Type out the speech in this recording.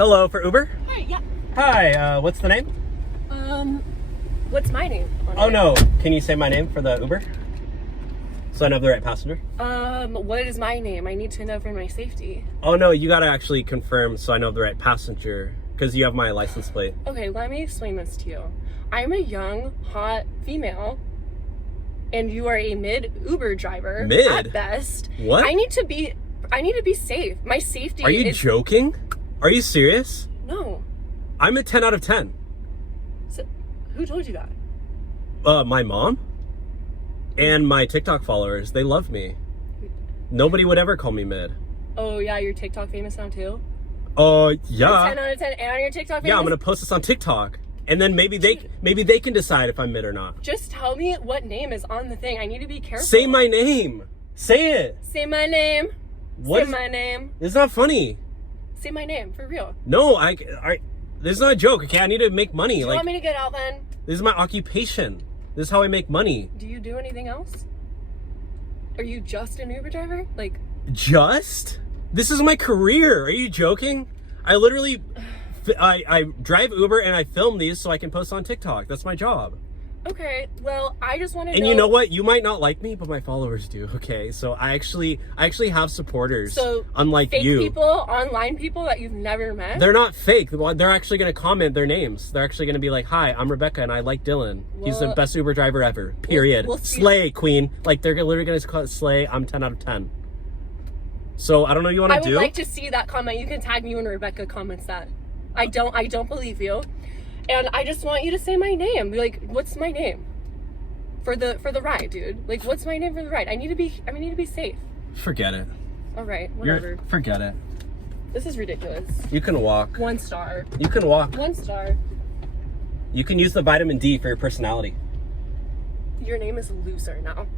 Hello, for Uber? Hi, yeah. Hi, what's the name? What's my name? Oh no, can you say my name for the Uber? So I know the right passenger? What is my name? I need to know for my safety. Oh no, you gotta actually confirm so I know the right passenger, because you have my license plate. Okay, let me explain this to you. I'm a young, hot female, and you are a mid-Uber driver. Mid? At best. What? I need to be safe. My safety Are you joking? Are you serious? No. I'm a 10 out of 10. So, who told you that? My mom and my TikTok followers, they love me. Nobody would ever call me mid. Oh yeah, you're TikTok famous now too? Yeah. You're 10 out of 10 and you're TikTok famous? Yeah, I'm gonna post this on TikTok. And then maybe they can decide if I'm mid or not. Just tell me what name is on the thing. I need to be careful. Say my name. Say it. Say my name. What? Say my name. It's not funny. Say my name, for real. No, this is not a joke, okay? I need to make money. Do you want me to get out then? This is my occupation. This is how I make money. Do you do anything else? Are you just an Uber driver? Like... Just? This is my career. Are you joking? I literally... I drive Uber and I film these so I can post on TikTok. That's my job. Okay, well, I just want to know... And you know what? You might not like me, but my followers do, okay? So I actually have supporters, so unlike fake you. people, online people that you've never met? They're not fake. They're actually going to comment their names. They're actually going to be like, hi, I'm Rebecca and I like Dylan. He's the best Uber driver ever, period. We'll see. Slay, queen. Like, they're literally going to call it slay. I'm 10 out of 10. So I don't know what you want to do. I would like to see that comment. You can tag me when Rebecca comments that. I don't believe you. And I just want you to say my name. Like, what's my name? For the ride, dude. Like, what's my name for the ride? I need to be safe. Forget it. All right, whatever. Forget it. This is ridiculous. You can walk. 1 star. You can walk. 1 star. You can use the vitamin D for your personality. Your name is Loser now.